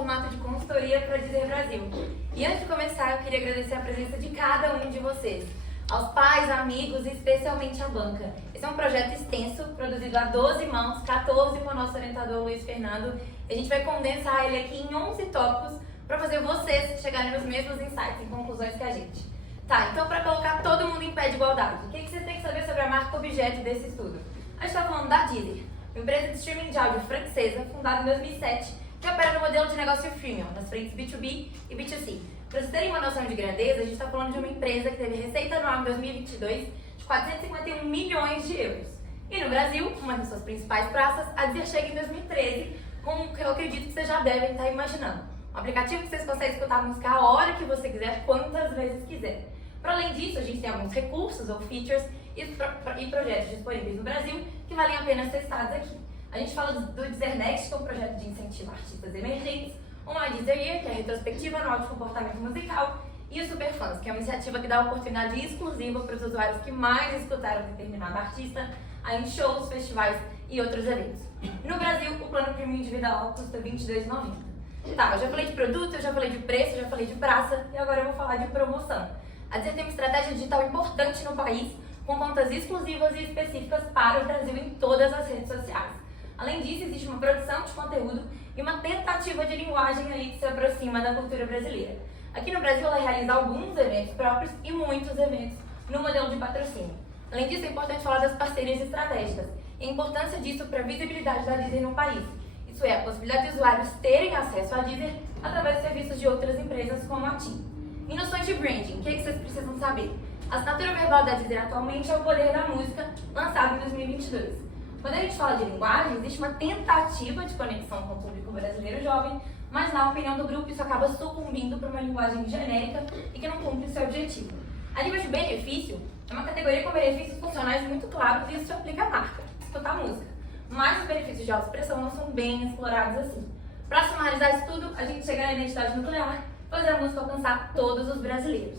formato de consultoria para a Disney Brasil. E antes de começar, eu queria agradecer a presença de cada um de vocês, aos pais, amigos e especialmente à banca. Esse é um projeto extenso, produzido a 12 mãos, 14 com o nosso orientador Luiz Fernando. E a gente vai condensar ele aqui em 11 tópicos para fazer vocês chegarem nos mesmos insights e conclusões que a gente. Tá, então para colocar todo mundo em pé de igualdade, o que vocês têm que saber sobre a marca objeto desse estudo? A gente está falando da Deezer, uma empresa de streaming de áudio francesa, fundada em 2007, que opera no modelo de negócio freemium, nas frentes B2B e B2C. Para vocês terem uma noção de grandeza, a gente está falando de uma empresa que teve receita anual em 2022 de 451 milhões de euros. E no Brasil, uma das suas principais praças, a Deezer chega em 2013, com o que eu acredito que vocês já devem estar imaginando. Um aplicativo que vocês conseguem escutar a música a hora que você quiser, quantas vezes quiser. Para além disso, a gente tem alguns recursos ou features e projetos disponíveis no Brasil que valem a pena ser citados aqui. A gente fala do Deezer Next, que é um projeto de incentivo a artistas emergentes, o My Deezer Year, que é a retrospectiva anual de comportamento musical, e o Superfans, que é uma iniciativa que dá oportunidade exclusiva para os usuários que mais escutaram determinado artista, em shows, festivais e outros eventos. No Brasil, o plano premium individual custa R$ 22,90. Tá, eu já falei de produto, eu já falei de preço, eu já falei de praça, e agora eu vou falar de promoção. A Deezer tem uma estratégia digital importante no país, com contas exclusivas e específicas para o Brasil em todas as redes sociais. Além disso, existe uma produção de conteúdo e uma tentativa de linguagem ali que se aproxima da cultura brasileira. Aqui no Brasil, ela realiza alguns eventos próprios e muitos eventos no modelo de patrocínio. Além disso, é importante falar das parcerias estratégicas e a importância disso para a visibilidade da Deezer no país. Isso é, a possibilidade de usuários terem acesso à Deezer através de serviços de outras empresas como a TIM. Em noções de branding, o que vocês precisam saber? A assinatura verbal da Deezer atualmente é o poder da música, lançado em 2022. Quando a gente fala de linguagem, existe uma tentativa de conexão com o público brasileiro jovem, mas na opinião do grupo isso acaba sucumbindo para uma linguagem genérica e que não cumpre o seu objetivo. A nível de benefício, é uma categoria com benefícios funcionais muito claros e isso se aplica à marca, escutar música. Mas os benefícios de autoexpressão não são bem explorados assim. Para summarizar isso tudo, a gente chega na identidade nuclear, fazer a música alcançar todos os brasileiros.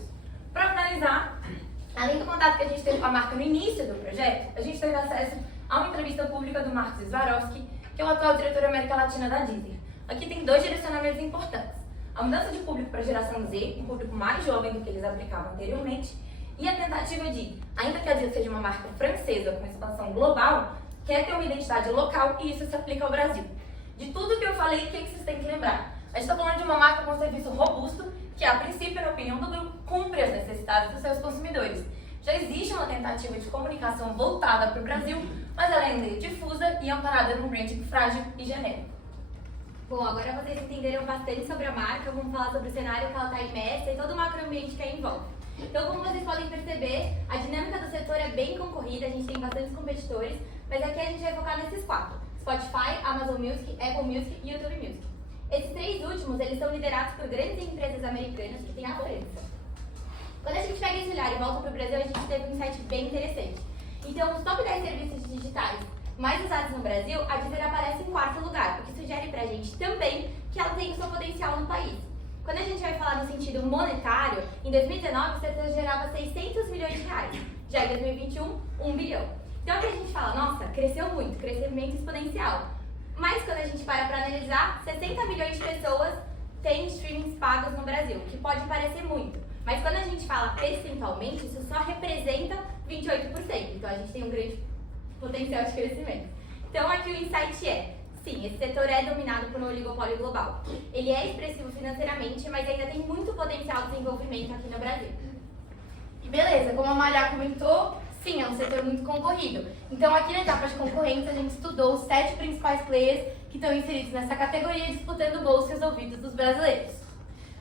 Para finalizar, além do contato que a gente teve com a marca no início do projeto, a gente teve acesso a uma entrevista pública do Marcos Swarovski, que é o atual diretor América Latina da Deezer. Aqui tem dois direcionamentos importantes. A mudança de público para a geração Z, um público mais jovem do que eles aplicavam anteriormente, e a tentativa de, ainda que a Deezer seja uma marca francesa com expansão global, quer ter uma identidade local e isso se aplica ao Brasil. De tudo que eu falei, o que vocês têm que lembrar? A gente está falando de uma marca com serviço robusto, que a princípio, na opinião do grupo, cumpre as necessidades dos seus consumidores. Já existe uma tentativa de comunicação voltada para o Brasil, mas ela é ainda difusa e amparada num branding frágil e genérico. Bom, agora vocês entenderam bastante sobre a marca, vamos falar sobre o cenário que ela está imersa e todo o macroambiente que a envolve. Então, como vocês podem perceber, a dinâmica do setor é bem concorrida, a gente tem bastantes competidores, mas aqui a gente vai focar nesses quatro: Spotify, Amazon Music, Apple Music e YouTube Music. Esses três últimos, eles são liderados por grandes empresas americanas que têm a França. Quando a gente pega esse olhar e volta para o Brasil, a gente teve um insight bem interessante. Então, os top 10 serviços digitais mais usados no Brasil, a Deezer aparece em quarto lugar, o que sugere pra gente também que ela tem o seu potencial no país. Quando a gente vai falar no sentido monetário, em 2019 o setor gerava 600 milhões de reais, já em 2021, 1 bilhão. Então aqui a gente fala, nossa, cresceu muito, crescimento exponencial. Mas quando a gente para analisar, 60 milhões de pessoas têm streamings pagos no Brasil, que pode parecer muito. Mas quando a gente fala percentualmente, isso só representa 28%. Então a gente tem um grande potencial de crescimento. Então aqui o insight é, sim, esse setor é dominado por um oligopólio global. Ele é expressivo financeiramente, mas ainda tem muito potencial de desenvolvimento aqui no Brasil. E beleza, como a Malha comentou, sim, é um setor muito concorrido. Então aqui na etapa de concorrência a gente estudou os 7 principais players que estão inseridos nessa categoria, disputando bolsas resolvidos dos brasileiros.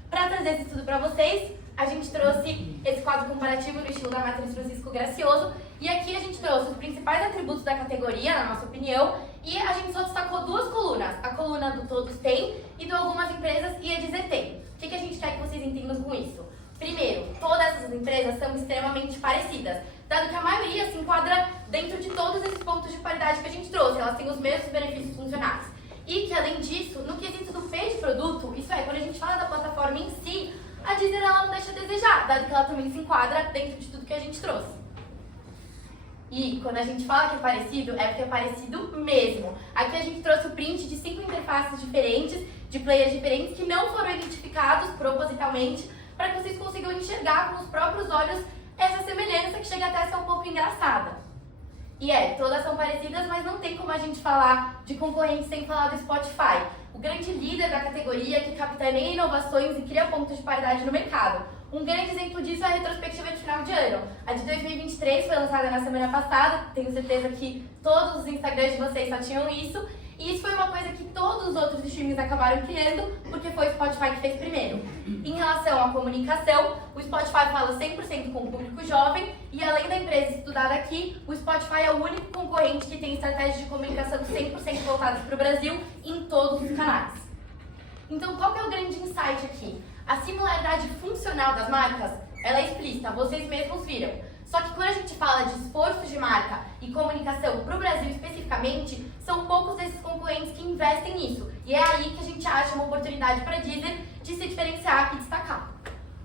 Para trazer esse estudo para vocês, a gente trouxe esse quadro comparativo no estilo da Matriz Francisco Gracioso, e aqui a gente trouxe os principais atributos da categoria, na nossa opinião, e a gente só destacou duas colunas, a coluna do Todos Tem e do Algumas Empresas e a Deezer Tem. O que a gente quer que vocês entendam com isso? Primeiro, todas essas empresas são extremamente parecidas, dado que a maioria se enquadra dentro de todos esses pontos de qualidade que a gente trouxe, elas têm os mesmos benefícios funcionais. E que, além disso, no quesito do P de produto, isso é, quando a gente fala da plataforma em si, a Deezer ela não deixa a desejar, dado que ela também se enquadra dentro de tudo que a gente trouxe. E quando a gente fala que é parecido, é porque é parecido mesmo. Aqui a gente trouxe o print de 5 interfaces diferentes de players diferentes que não foram identificados propositalmente, para que vocês consigam enxergar com os próprios olhos essa semelhança que chega até a ser um pouco engraçada. E todas são parecidas, mas não tem como a gente falar de concorrentes sem falar do Spotify, o grande líder da categoria que capitaneia inovações e cria pontos de paridade no mercado. Um grande exemplo disso é a retrospectiva de final de ano. A de 2023 foi lançada na semana passada, tenho certeza que todos os Instagrams de vocês só tinham isso. E isso foi uma coisa que todos os outros streamings acabaram criando, porque foi o Spotify que fez primeiro. Em relação à comunicação, o Spotify fala 100% com o público jovem, e além da empresa estudada aqui, o Spotify é o único concorrente que tem estratégias de comunicação 100% voltadas para o Brasil em todos os canais. Então, qual que é o grande insight aqui? A similaridade funcional das marcas, ela é explícita, vocês mesmos viram. Só que quando a gente fala de esforço de marca e comunicação para o Brasil especificamente, são poucos desses concorrentes que investem nisso. E é aí que a gente acha uma oportunidade para a Deezer de se diferenciar e destacar.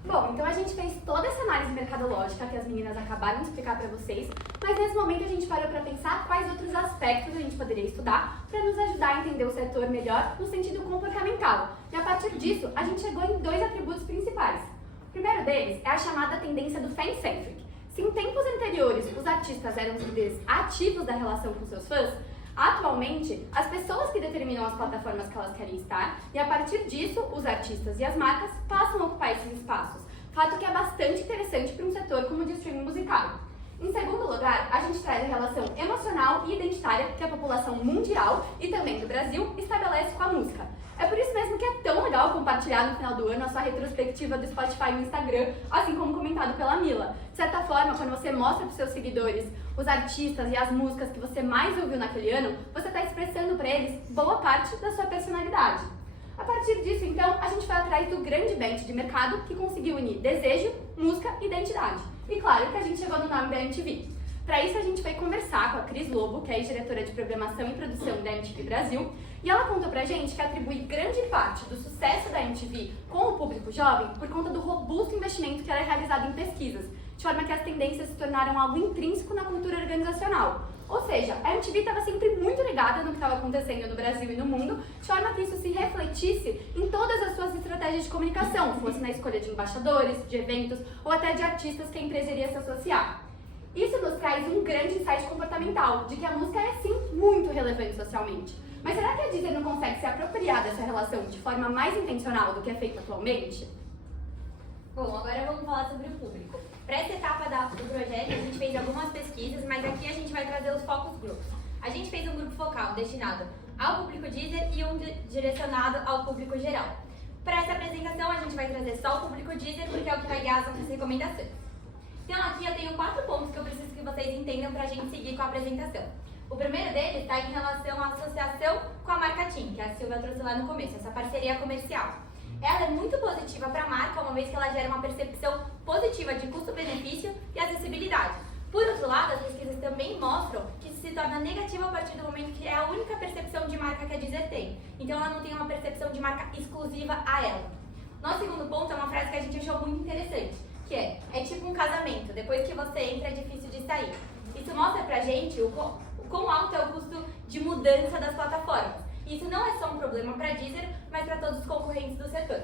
Bom, então a gente fez toda essa análise mercadológica que as meninas acabaram de explicar para vocês, mas nesse momento a gente parou para pensar quais outros aspectos a gente poderia estudar para nos ajudar a entender o setor melhor no sentido comportamental. E a partir disso, a gente chegou em 2 atributos principais. O primeiro deles é a chamada tendência do fan-centric. Se em tempos anteriores os artistas eram os líderes ativos da relação com seus fãs, atualmente as pessoas que determinam as plataformas que elas querem estar, e a partir disso os artistas e as marcas passam a ocupar esses espaços, fato que é bastante interessante para um setor como o de streaming musical. Em segundo lugar, a gente traz a relação emocional e identitária que a população mundial e também do Brasil estabelece com a música. É por isso mesmo que é tão legal compartilhar no final do ano a sua retrospectiva do Spotify no Instagram, assim como comentado pela Mila. De certa forma, quando você mostra para os seus seguidores os artistas e as músicas que você mais ouviu naquele ano, você está expressando para eles boa parte da sua personalidade. A partir disso, então, a gente foi atrás do grande bench de mercado que conseguiu unir desejo, música e identidade. E claro que a gente chegou no nome da MTV. Para isso, a gente foi conversar com a Cris Lobo, que é diretora de programação e produção da MTV Brasil, e ela contou pra gente que atribui grande parte do sucesso da MTV com o público jovem por conta do robusto investimento que era realizado em pesquisas, de forma que as tendências se tornaram algo intrínseco na cultura organizacional. Ou seja, a MTV estava sempre muito ligada no que estava acontecendo no Brasil e no mundo, de forma que isso se refletisse em todas as suas estratégias de comunicação, fosse na escolha de embaixadores, de eventos ou até de artistas que a empresa iria se associar. Isso nos traz um grande insight comportamental, de que a música é sim muito relevante socialmente. Mas será que a Deezer não consegue se apropriar dessa relação de forma mais intencional do que é feito atualmente? Bom, agora vamos falar sobre o público. Para essa etapa do projeto, a gente fez algumas pesquisas, mas aqui a gente vai trazer os focus groups. A gente fez um grupo focal destinado ao público Deezer e um direcionado ao público geral. Para essa apresentação, a gente vai trazer só o público Deezer, porque é o que vai guiar as nossas recomendações. Então aqui eu tenho 4 pontos que eu preciso que vocês entendam para a gente seguir com a apresentação. O primeiro deles está em relação à associação com a marca TIM, que a Silvia trouxe lá no começo, essa parceria comercial. Ela é muito positiva para a marca, uma vez que ela gera uma percepção positiva de custo-benefício e acessibilidade. Por outro lado, as pesquisas também mostram que isso se torna negativo a partir do momento que é a única percepção de marca que a Deezer tem. Então ela não tem uma percepção de marca exclusiva a ela. Nosso segundo ponto é uma frase que a gente achou muito interessante, que é tipo um casamento, depois que você entra é difícil de sair. Isso mostra pra gente o quão alto é o custo de mudança das plataformas. Isso não é só um problema para a Deezer, mas para todos os concorrentes do setor.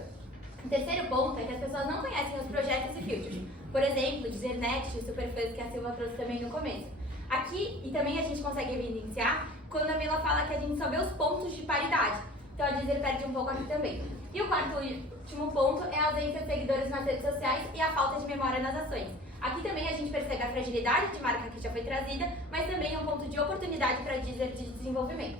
O terceiro ponto é que as pessoas não conhecem os projetos e features. Por exemplo, DeezerNet e Superfãs, que a Silva trouxe também no começo. Aqui, e também a gente consegue evidenciar, quando a Mila fala que a gente só vê os pontos de paridade. Então a Deezer perde um pouco aqui também. E o quarto e último ponto é a ausência de seguidores nas redes sociais e a falta de memória nas ações. Aqui também a gente percebe a fragilidade de marca que já foi trazida, mas também é um ponto de oportunidade para a Deezer de desenvolvimento.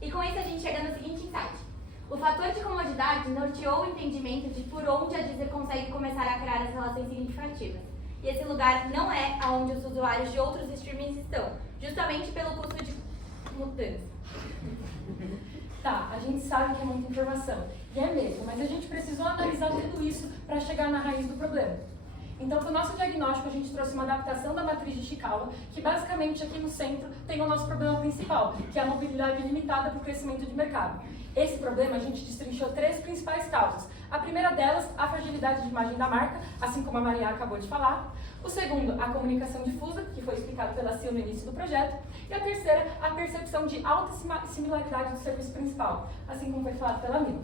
E com isso a gente chega no seguinte insight. O fator de comodidade norteou o entendimento de por onde a Deezer consegue começar a criar as relações significativas. E esse lugar não é aonde os usuários de outros streamings estão, justamente pelo custo de mudança. Tá, a gente sabe que é muita informação, e é mesmo, mas a gente precisou analisar tudo isso para chegar na raiz do problema. Então, para o nosso diagnóstico, a gente trouxe uma adaptação da matriz de Ishikawa, que basicamente aqui no centro tem o nosso problema principal, que é a mobilidade limitada para o crescimento de mercado. Esse problema a gente destrinchou 3 principais causas. A primeira delas, a fragilidade de imagem da marca, assim como a Maria acabou de falar. O segundo, a comunicação difusa, que foi explicado pela Sil no início do projeto. E a terceira, a percepção de alta similaridade do serviço principal, assim como foi falado pela Mila.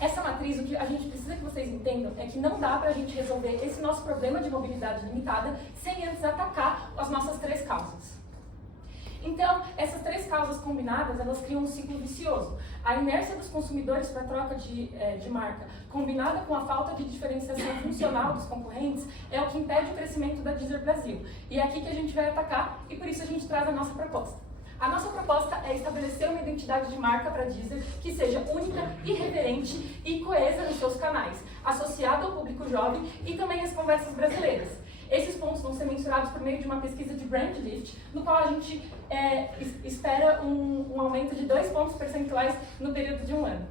Essa matriz, o que a gente precisa que vocês entendam é que não dá para a gente resolver esse nosso problema de mobilidade limitada sem antes atacar as nossas 3 causas. Então, essas 3 causas combinadas, elas criam um ciclo vicioso. A inércia dos consumidores para a troca de marca, combinada com a falta de diferenciação funcional dos concorrentes, é o que impede o crescimento da Deezer Brasil. E é aqui que a gente vai atacar e por isso a gente traz a nossa proposta. A nossa proposta é estabelecer uma identidade de marca para a Deezer que seja única, irreverente e coesa nos seus canais, associada ao público jovem e também às conversas brasileiras. Esses pontos vão ser mensurados por meio de uma pesquisa de Brand Lift, no qual a gente espera um aumento de 2 pontos percentuais no período de 1 ano.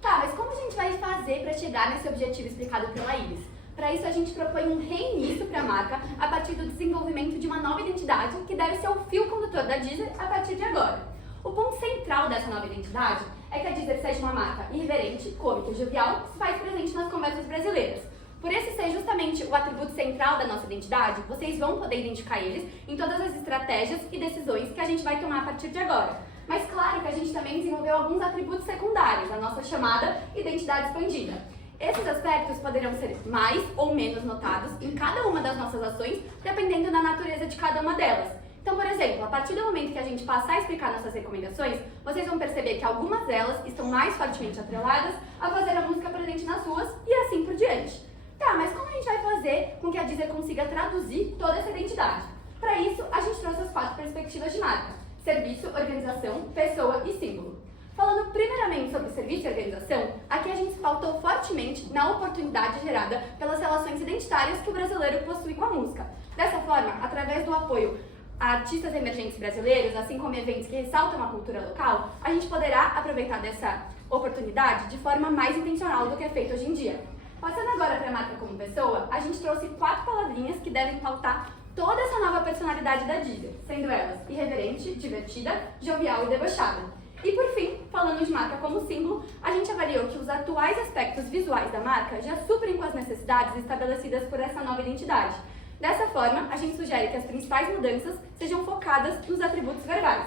Tá, mas como a gente vai fazer para chegar nesse objetivo explicado pela Iris? Para isso, a gente propõe um reinício para a marca a partir do desenvolvimento de uma nova identidade que deve ser o fio condutor da Deezer a partir de agora. O ponto central dessa nova identidade é que a Deezer seja uma marca irreverente, cômica e jovial que se faz presente nas conversas brasileiras. Por esse ser justamente o atributo central da nossa identidade, vocês vão poder identificar eles em todas as estratégias e decisões que a gente vai tomar a partir de agora. Mas claro que a gente também desenvolveu alguns atributos secundários, a nossa chamada identidade expandida. Esses aspectos poderão ser mais ou menos notados em cada uma das nossas ações, dependendo da natureza de cada uma delas. Então, por exemplo, a partir do momento que a gente passar a explicar nossas recomendações, vocês vão perceber que algumas delas estão mais fortemente atreladas a fazer a música presente nas ruas e assim por diante. Tá, mas como a gente vai fazer com que a Deezer consiga traduzir toda essa identidade? Para isso, a gente trouxe as 4 perspectivas de marca: serviço, organização, pessoa e símbolo. Falando primeiramente sobre serviço e organização, aqui a gente se pautou fortemente na oportunidade gerada pelas relações identitárias que o brasileiro possui com a música. Dessa forma, através do apoio a artistas emergentes brasileiros, assim como eventos que ressaltam a cultura local, a gente poderá aproveitar dessa oportunidade de forma mais intencional do que é feito hoje em dia. Passando agora para a marca como pessoa, a gente trouxe 4 palavrinhas que devem pautar toda essa nova personalidade da Deezer, sendo elas irreverente, divertida, jovial e debochada. E por fim, falando de marca como símbolo, a gente avaliou que os atuais aspectos visuais da marca já suprem com as necessidades estabelecidas por essa nova identidade. Dessa forma, a gente sugere que as principais mudanças sejam focadas nos atributos verbais.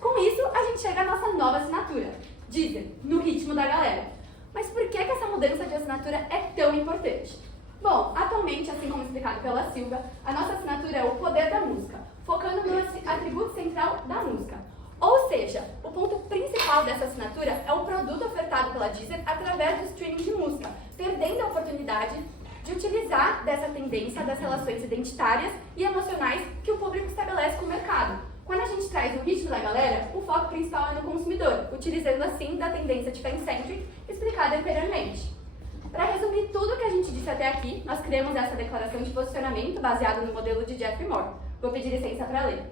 Com isso, a gente chega à nossa nova assinatura, Deezer, no ritmo da galera. Mas por que essa mudança de assinatura é tão importante? Bom, atualmente, assim como explicado pela Silva, a nossa assinatura é o poder da música, focando no atributo central da música. Ou seja, o ponto principal dessa assinatura é o produto ofertado pela Deezer através do streaming de música, perdendo a oportunidade de utilizar dessa tendência das relações identitárias e emocionais que o público estabelece com o mercado. Quando a gente traz o ritmo da galera, o foco principal é no consumidor, utilizando assim da tendência de fan-centric explicada anteriormente. Para resumir tudo o que a gente disse até aqui, nós criamos essa declaração de posicionamento baseada no modelo de Jeffrey Moore. Vou pedir licença para ler.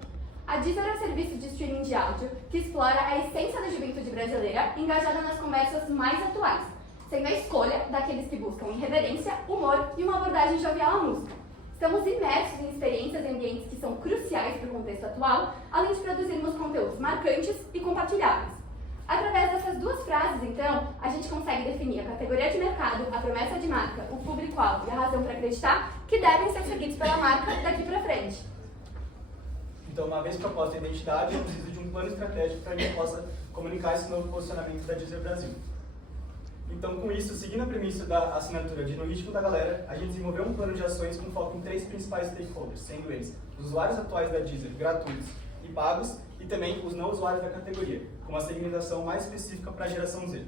A Deezer é um serviço de streaming de áudio que explora a essência da juventude brasileira engajada nas conversas mais atuais, sendo a escolha daqueles que buscam irreverência, humor e uma abordagem jovial à música. Estamos imersos em experiências e ambientes que são cruciais para o contexto atual, além de produzirmos conteúdos marcantes e compartilháveis. Através dessas 2 frases, então, a gente consegue definir a categoria de mercado, a promessa de marca, o público-alvo e a razão para acreditar que devem ser seguidos pela marca daqui para frente. Então, uma vez proposta a identidade, eu preciso de um plano estratégico para que eu possa comunicar esse novo posicionamento da Deezer Brasil. Então, com isso, seguindo a premissa da assinatura de No Ritmo da Galera, a gente desenvolveu um plano de ações com foco em 3 principais stakeholders, sendo eles os usuários atuais da Deezer, gratuitos e pagos, e também os não usuários da categoria, com uma segmentação mais específica para a geração Z.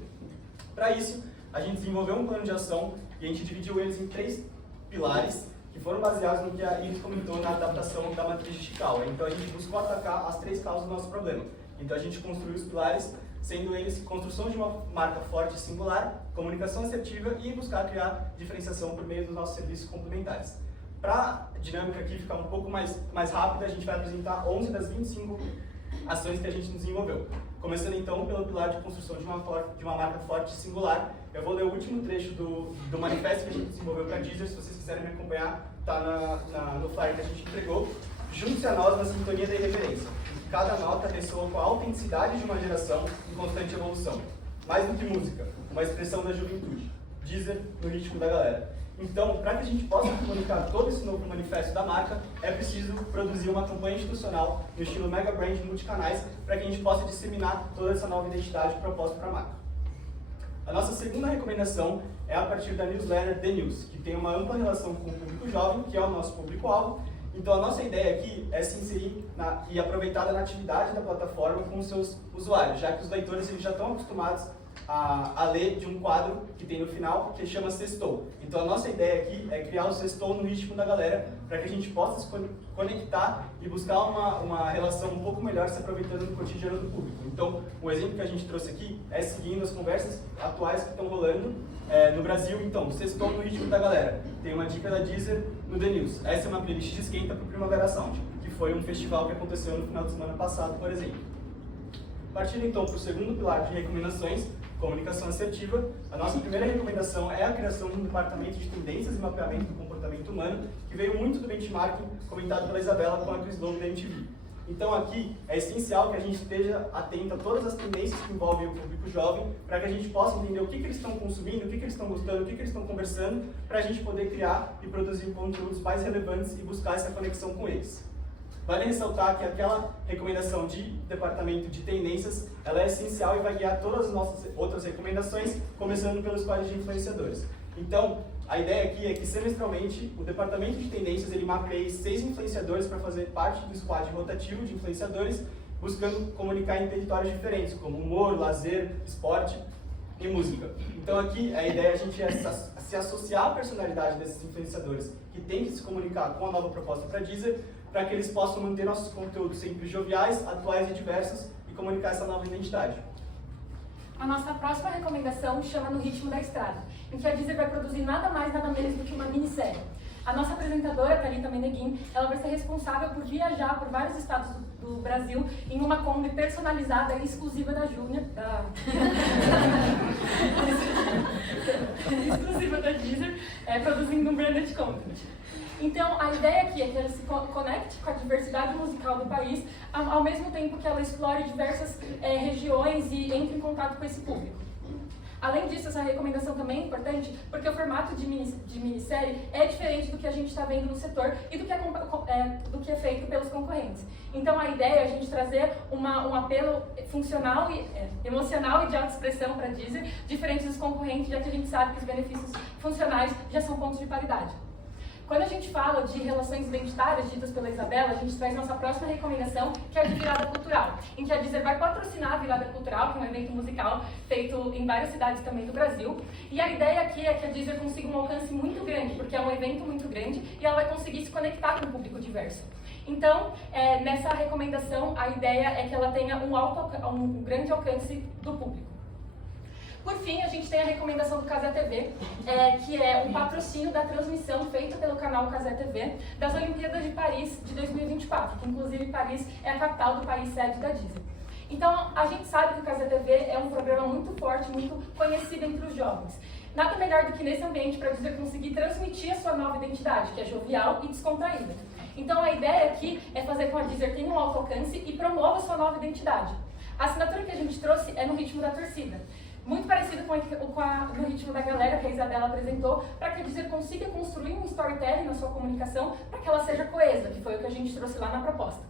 Para isso, a gente desenvolveu um plano de ação e a gente dividiu eles em 3 pilares, que foram baseados no que a Iris comentou na adaptação da matriz de Ishikawa. Então, a gente buscou atacar as 3 causas do nosso problema. Então, a gente construiu os pilares, sendo eles construção de uma marca forte e singular, comunicação assertiva e buscar criar diferenciação por meio dos nossos serviços complementares. Para a dinâmica aqui ficar um pouco mais rápida, a gente vai apresentar 11 das 25 ações que a gente desenvolveu. Começando então pelo pilar de construção de uma marca forte e singular, eu vou ler o último trecho do manifesto que a gente desenvolveu para a Deezer. Se vocês quiserem me acompanhar, está no flyer que a gente entregou. Junte-se a nós na sintonia da irreverência. Cada nota ressoa com a autenticidade de uma geração em constante evolução. Mais do que música, uma expressão da juventude. Deezer no ritmo da galera. Então, para que a gente possa comunicar todo esse novo manifesto da marca, é preciso produzir uma campanha institucional no estilo Mega Brand multicanais, para que a gente possa disseminar toda essa nova identidade proposta para a marca. A nossa segunda recomendação é a partir da newsletter The News, que tem uma ampla relação com o público jovem, que é o nosso público-alvo. Então, a nossa ideia aqui é se inserir e aproveitar da natividade da plataforma com os seus usuários, já que os leitores eles já estão acostumados a ler de um quadro que tem no final, que chama Sextou. Então a nossa ideia aqui é criar o Sextou no ritmo da galera, para que a gente possa se conectar e buscar uma relação um pouco melhor se aproveitando do cotidiano do público. Então, o exemplo que a gente trouxe aqui é seguindo as conversas atuais que estão rolando no Brasil. Então, Sextou no ritmo da galera. Tem uma dica da Deezer no The News. Essa é uma playlist de esquenta para o Primavera Sound, que foi um festival que aconteceu no final de semana passado, por exemplo. Partindo então para o segundo pilar de recomendações, comunicação assertiva, a nossa primeira recomendação é a criação de um departamento de tendências e mapeamento do comportamento humano, que veio muito do benchmarking comentado pela Isabela com a Chris Lowe da MTV. Então aqui é essencial que a gente esteja atento a todas as tendências que envolvem o público jovem, para que a gente possa entender o que eles estão consumindo, o que eles estão gostando, o que eles estão conversando, para a gente poder criar e produzir conteúdos mais relevantes e buscar essa conexão com eles. Vale ressaltar que aquela recomendação de departamento de tendências, ela é essencial e vai guiar todas as nossas outras recomendações, começando pelos quadros de influenciadores. Então, a ideia aqui é que semestralmente o departamento de tendências ele mapeie 6 influenciadores para fazer parte do squad rotativo de influenciadores, buscando comunicar em territórios diferentes, como humor, lazer, esporte e música. Então aqui a ideia é a gente se associar à personalidade desses influenciadores que tem que se comunicar com a nova proposta para a Deezer, para que eles possam manter nossos conteúdos sempre joviais, atuais e diversos e comunicar essa nova identidade. A nossa próxima recomendação chama No Ritmo da Estrada, em que a Deezer vai produzir nada mais, nada menos do que uma minissérie. A nossa apresentadora, Thalita Meneguin, ela vai ser responsável por viajar por vários estados do Brasil em uma Kombi personalizada e exclusiva da Júnior, exclusiva da Deezer, produzindo um branded content. Então, a ideia aqui é que ela se conecte com a diversidade musical do país, ao mesmo tempo que ela explore diversas regiões e entre em contato com esse público. Além disso, essa recomendação também é importante porque o formato de minissérie é diferente do que a gente está vendo no setor e do que é feito pelos concorrentes. Então, a ideia é a gente trazer um apelo funcional e emocional e de autoexpressão para a Deezer, diferente dos concorrentes, já que a gente sabe que os benefícios funcionais já são pontos de paridade. Quando a gente fala de relações identitárias ditas pela Isabela, a gente traz nossa próxima recomendação, que é a de virada cultural, em que a Deezer vai patrocinar a virada cultural, que é um evento musical feito em várias cidades também do Brasil. E a ideia aqui é que a Deezer consiga um alcance muito grande, porque é um evento muito grande e ela vai conseguir se conectar com um público diverso. Então, nessa recomendação, a ideia é que ela tenha um grande alcance do público. Por fim, a gente tem a recomendação do Casé TV, que é um patrocínio da transmissão feita pelo canal Casé TV das Olimpíadas de Paris de 2024, que inclusive Paris é a capital do país sede da Deezer. Então, a gente sabe que o Casé TV é um programa muito forte, muito conhecido entre os jovens. Nada melhor do que nesse ambiente para a Deezer conseguir transmitir a sua nova identidade, que é jovial e descontraída. Então, a ideia aqui é fazer com que a Deezer tenha um alto alcance e promova a sua nova identidade. A assinatura que a gente trouxe é no ritmo da torcida. Muito parecido no ritmo da galera que a Isabela apresentou, para que a Deezer consiga construir um storytelling na sua comunicação, para que ela seja coesa, que foi o que a gente trouxe lá na proposta.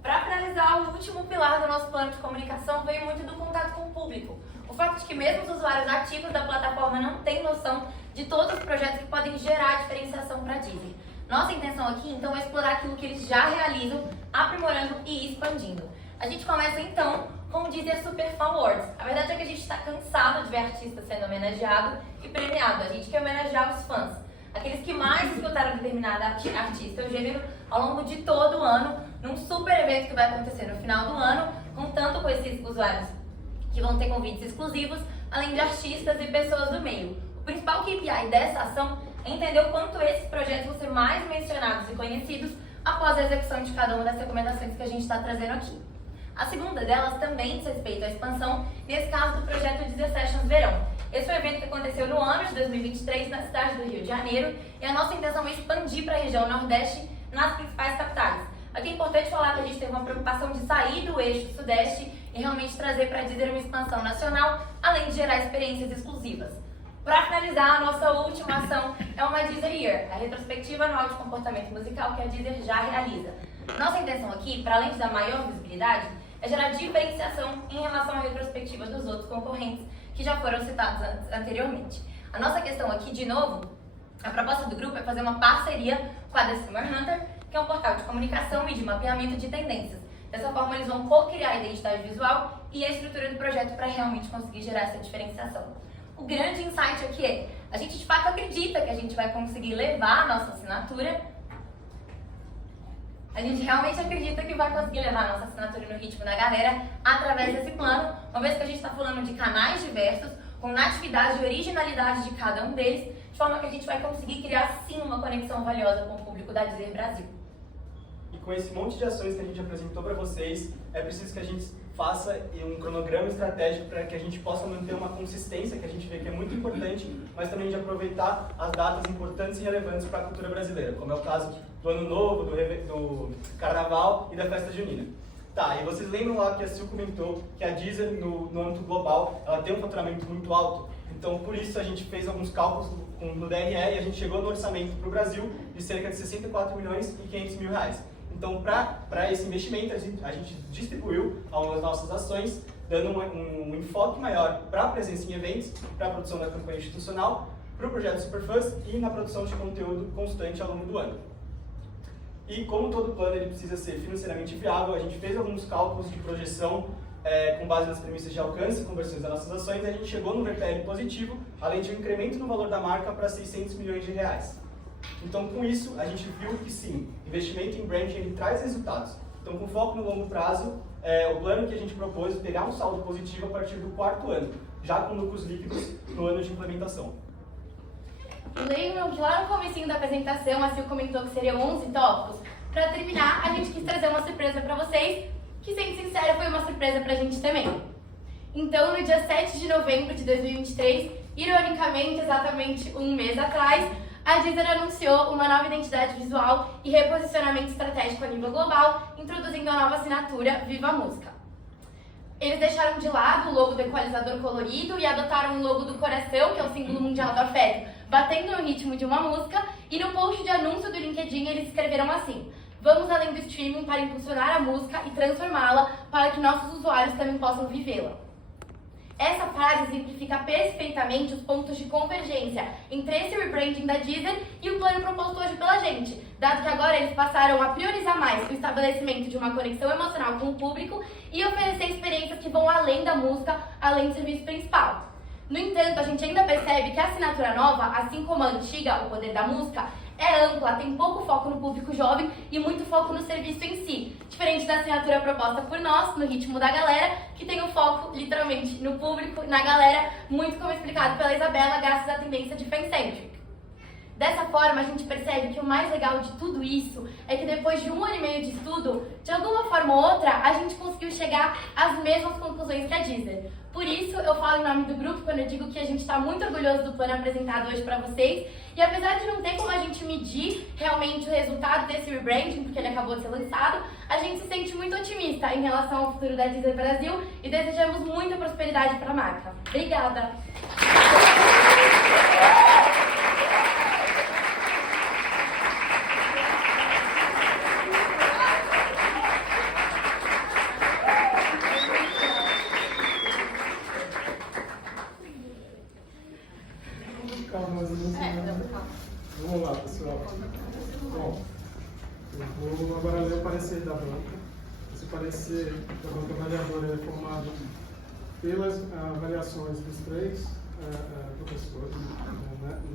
Para finalizar, o último pilar do nosso plano de comunicação veio muito do contato com o público. O fato de que mesmo os usuários ativos da plataforma não têm noção de todos os projetos que podem gerar diferenciação para a Deezer. Nossa intenção aqui, então, é explorar aquilo que eles já realizam, aprimorando e expandindo. A gente começa, então, com o Deezer Super Fan Awards. A verdade é que a gente está cansado de ver artistas sendo homenageado e premiado. A gente quer homenagear os fãs, aqueles que mais escutaram determinada artista ou gênero ao longo de todo o ano, num super evento que vai acontecer no final do ano, contando com esses usuários que vão ter convites exclusivos, além de artistas e pessoas do meio. O principal KPI dessa ação é entender o quanto esses projetos vão ser mais mencionados e conhecidos após a execução de cada uma das recomendações que a gente está trazendo aqui. A segunda delas também diz respeito à expansão, nesse caso do projeto Deezer Sessions Verão. Esse foi um evento que aconteceu no ano de 2023 na cidade do Rio de Janeiro e a nossa intenção é expandir para a região Nordeste nas principais capitais. Aqui é importante falar que a gente teve uma preocupação de sair do eixo Sudeste e realmente trazer para a Deezer uma expansão nacional, além de gerar experiências exclusivas. Para finalizar, a nossa última ação é uma Deezer Year, a retrospectiva anual de comportamento musical que a Deezer já realiza. Nossa intenção aqui, para além de dar maior visibilidade, é gerar diferenciação em relação à retrospectiva dos outros concorrentes que já foram citados anteriormente. A nossa questão aqui, de novo, a proposta do grupo é fazer uma parceria com a The Summer Hunter, que é um portal de comunicação e de mapeamento de tendências. Dessa forma, eles vão co-criar a identidade visual e a estrutura do projeto para realmente conseguir gerar essa diferenciação. O grande insight aqui é, a gente de fato acredita que a gente vai conseguir levar a nossa assinatura. A gente realmente acredita que vai conseguir levar a nossa assinatura no ritmo da galera através desse plano, uma vez que a gente está falando de canais diversos, com natividade e originalidade de cada um deles, de forma que a gente vai conseguir criar sim uma conexão valiosa com o público da Deezer Brasil. E com esse monte de ações que a gente apresentou para vocês, é preciso que a gente faça um cronograma estratégico para que a gente possa manter uma consistência, que a gente vê que é muito importante, mas também de aproveitar as datas importantes e relevantes para a cultura brasileira, como é o caso do Ano Novo, do Carnaval e da Festa Junina. Tá, e vocês lembram lá que a Sil comentou que a Deezer, no âmbito global, ela tem um faturamento muito alto, então por isso a gente fez alguns cálculos no DRE e a gente chegou no orçamento para o Brasil de cerca de 64 milhões e 500 mil reais. Então, para esse investimento, a gente distribuiu as nossas ações, dando um enfoque maior para a presença em eventos, para a produção da campanha institucional, para o projeto Superfãs e na produção de conteúdo constante ao longo do ano. E como todo plano ele precisa ser financeiramente viável, a gente fez alguns cálculos de projeção com base nas premissas de alcance e conversões das nossas ações, e a gente chegou no VPL positivo, além de um incremento no valor da marca para 600 milhões de reais. Então, com isso, a gente viu que sim, investimento em branding ele traz resultados. Então, com foco no longo prazo, o plano que a gente propôs é pegar um saldo positivo a partir do 4º ano, já com lucros líquidos no ano de implementação. Lembram que lá no comecinho da apresentação a Sil comentou que seriam 11 tópicos? Para terminar, a gente quis trazer uma surpresa para vocês, que, sendo sincero, foi uma surpresa para a gente também. Então, no dia 7 de novembro de 2023, ironicamente, exatamente um mês atrás, a Deezer anunciou uma nova identidade visual e reposicionamento estratégico a nível global, introduzindo a nova assinatura Viva a Música. Eles deixaram de lado o logo do equalizador colorido e adotaram o logo do coração, que é o símbolo mundial do afeto, batendo no ritmo de uma música, e no post de anúncio do LinkedIn eles escreveram assim: vamos além do streaming para impulsionar a música e transformá-la para que nossos usuários também possam vivê-la. Essa frase exemplifica perfeitamente os pontos de convergência entre esse rebranding da Deezer e o plano proposto hoje pela gente, dado que agora eles passaram a priorizar mais o estabelecimento de uma conexão emocional com o público e oferecer experiências que vão além da música, além do serviço principal. No entanto, a gente ainda percebe que a assinatura nova, assim como a antiga, o poder da música, é ampla, tem pouco foco no público jovem e muito foco no serviço em si, diferente da assinatura proposta por nós, no ritmo da galera, que tem o foco, literalmente, no público, na galera, muito como explicado pela Isabela, graças à tendência de fan-centric. Dessa forma, a gente percebe que o mais legal de tudo isso é que depois de 1 ano e meio de estudo, de alguma forma ou outra, a gente conseguiu chegar às mesmas conclusões que a Deezer. Por isso, eu falo em nome do grupo quando eu digo que a gente está muito orgulhoso do plano apresentado hoje para vocês. E apesar de não ter como a gente medir realmente o resultado desse rebranding, porque ele acabou de ser lançado, a gente se sente muito otimista em relação ao futuro da Deezer Brasil e desejamos muita prosperidade para a marca. Obrigada! Vamos lá, pessoal. Bom, eu vou agora ler o parecer da banca. Esse parecer da banca avaliadora é formado pelas avaliações dos 3 professores.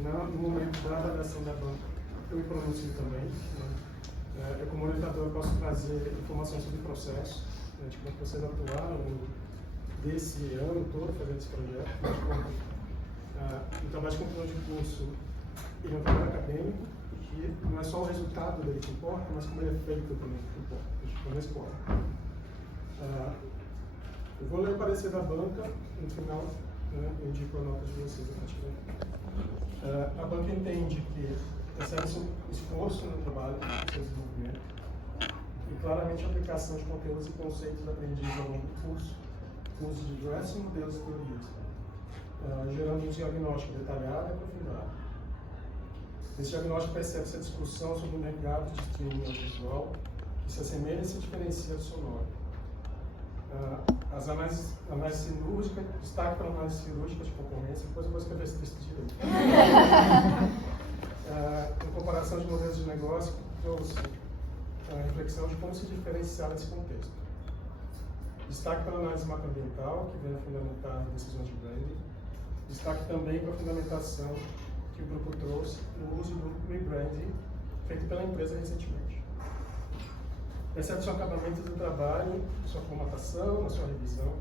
No momento da avaliação da banca, eu me pronuncio também. Eu, como orientador, posso trazer informações sobre o processo, de como vocês atuaram desse ano todo fazendo esse projeto. O trabalho de conclusão de curso ele é um trabalho acadêmico, que não é só o resultado dele que importa, mas como ele é feito também que importa. Eu vou ler o parecer da banca, no final, né, eu indico a nota de vocês a partir daí. A banca entende que excesso esforço no trabalho do seu desenvolvimento e claramente a aplicação de conteúdos e conceitos aprendidos ao longo do curso, uso de diversos modelos e teorias, gerando um diagnóstico detalhado e aprofundado. Esse diagnóstico percebe-se a discussão sobre o mercado de streaming audiovisual que se assemelha e se diferencia do sonoro. As análises cirúrgicas, destaque para a análise cirúrgica de concorrência, depois eu vou escrever esse texto direito. Em comparação de modelos de negócio, trouxe a reflexão de como se diferenciar nesse contexto. Destaque para a análise macroambiental, que vem a fundamentar decisões de branding. Destaque também para a fundamentação que o grupo trouxe no uso do rebranding feito pela empresa recentemente. Percebe seu acabamento do trabalho, sua formatação, na sua revisão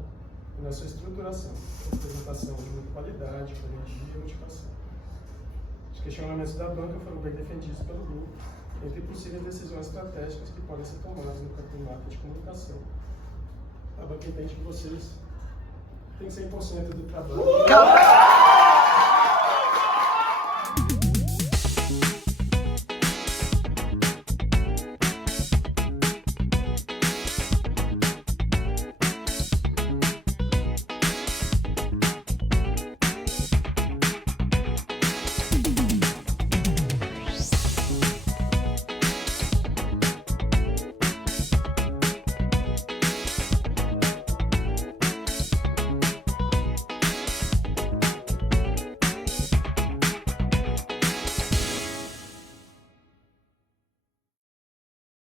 e na sua estruturação, representação de muita qualidade, energia e motivação. Os questionamentos da banca foram bem defendidos pelo grupo, entre possíveis decisões estratégicas que podem ser tomadas no campo de marketing de comunicação. A banca entende que vocês têm 100% do trabalho.